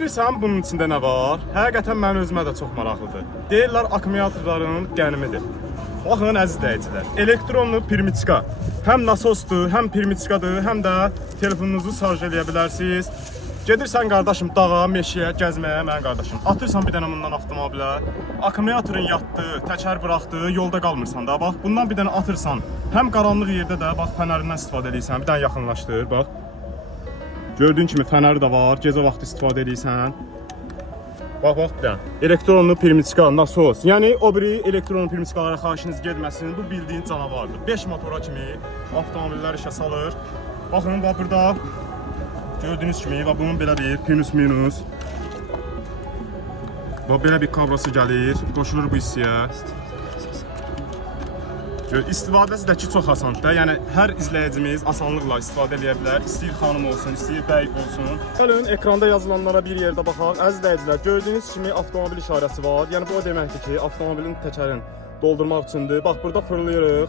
Bilirsən bunun içində nə var? Həqiqətən mənim özümə də çox maraqlıdır. Deyirlər akkumulyatorların qənimidir. Baxın əziz izləyicilər, elektronlu pirmiçka. Həm nasosdur, həm pirmiçkadır, həm də telefonunuzu şarj edə bilərsiniz. Gedirsən qardaşım dağa, meşəyə, gəzməyə, mənim qardaşım. Atırsan bir dənə bundan avtomobilə. Akkumulyatorun yatdı, təkər buraxdı, yolda qalmırsan da. Bax, bundan bir dənə atırsan. Həm qaranlıq yerdə də bax fənərindən istifadə edirsən. Bir dənə yaxınlaşdır, bax. Gördüyün kimi fənəri də var, gecə vaxtı istifadə edirsən. Bax, bir dənə. Elektronlu pirmiçka, nasos. Yəni o biri elektronlu pirmiçkalara xahişiniz getməsin. Bu bildiyin canavardır. 5 motora kimi avtomobillər işə salır. Baxın, bax burada gördüyünüz kimi, bax bunun belə bir plus minus. Bax belə bir kablosu gəlir, qoşulur bu hissəyə. İstifadəsi də ki çox asandır. Yəni hər izləyicimiz asanlıqla istifadə edə bilər. İstəyir xanım olsun, istəyir bəy olsun. Gəlin ekranda yazılanlara bir yerdə baxaq. Əziz izləyicilər, gördüyünüz kimi avtomobil işarəsi var. Yəni bu o deməkdir ki, avtomobilin təkərini doldurmaq üçündür. Bax burada fırlayırıq.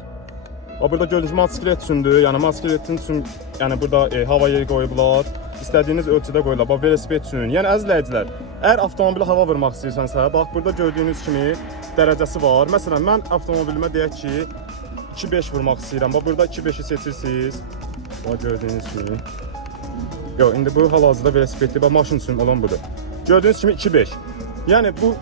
Bax burada gördüyünüz motosiklet üçündür. Yəni motosikletin üçün yəni burada hava yeri qoyublar. İstədiyiniz ölçüdə qoyurlar. Bax velosiped üçün. Yəni əziz izləyicilər, əgər avtomobilə hava vurmaq istəyirsənsə, bax burada gördüyünüz kimi dərəcəsi var. Məsələn, mən avtomobilimə deyək ki 2.5 vurmaq istəyirəm. Bax burada 2.5-i seçirsiniz. Bax gördüyünüz kimi. Yox, indi bu hal-hazırda velosipedli, bax maşın üçün olan budur. Gördüyünüz kimi 2.5. Yəni bu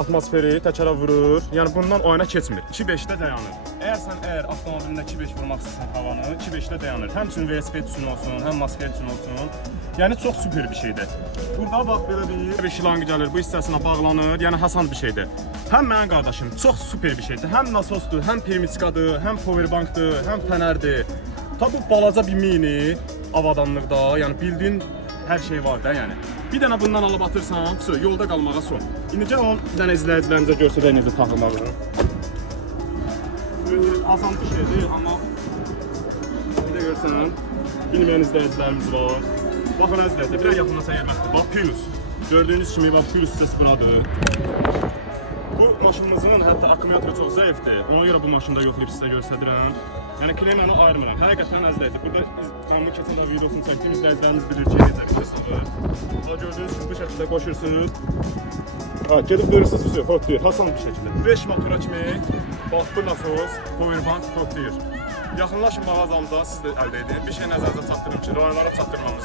atmosferi təkərə vurur. Yəni bundan oyuna keçmir. 2.5-də dayanır. Əgər avtomobilində 2.5 vurmaq istəyirsən havanı, 2.5-də dayanır. Həmçinin velosiped üçün olsun, həm motosiklet üçün olsun. Yəni çox super bir şeydir. Burada bax belə bir şilangı gəlir, bu hissəsinə bağlanır. Yəni asan bir şeydir. Həm mənim qardaşım çox super bir şeydir. Həm nasosdur, həm pirmiçkadır, həm powerbankdır, həm fənərdir. Tabi balaca bir mini avadanlıqda, yəni bildiyin hər şey var da, yəni. Bir dənə bundan alıb atırsan, yolda qalmağa son. İndi gəl onu bir dənə izləyicilərimizə göstərək necə taxılmağı. Asan bir şeydir, amma bir də görsən, bilməyən izləyicilərimiz var. Baxın əzizləyicilər, bir yaxınlasa yerməkdir. Bax, Prius. Gördüyünüz kimi, bax, Prius hissəsi buradır. Bu maşınımızın hətta akkumulatoru çox zəifdir. Ona görə bu maşında yoxlayıb sizə göstədirəm. Yəni klimanı ayırmıram. Həqiqətən əzizləyicilər, burada qanunu keçən də videosunu çəkdim. İzləyicilərimiz bilir ki, necə bir şey salır. Bax, gördüyünüz kimi bu şəkildə qoşursunuz. Gedib görürsünüz, hotlayır, hasan bir şəkildə. 5 motora kimi, bax, bu nasos, powerbank hotlayır. Yaxınlaşın mağazamıza, siz də əldə edin. Bir şey nəzərinizə çatdırım ki, rayonlara çatdırmamız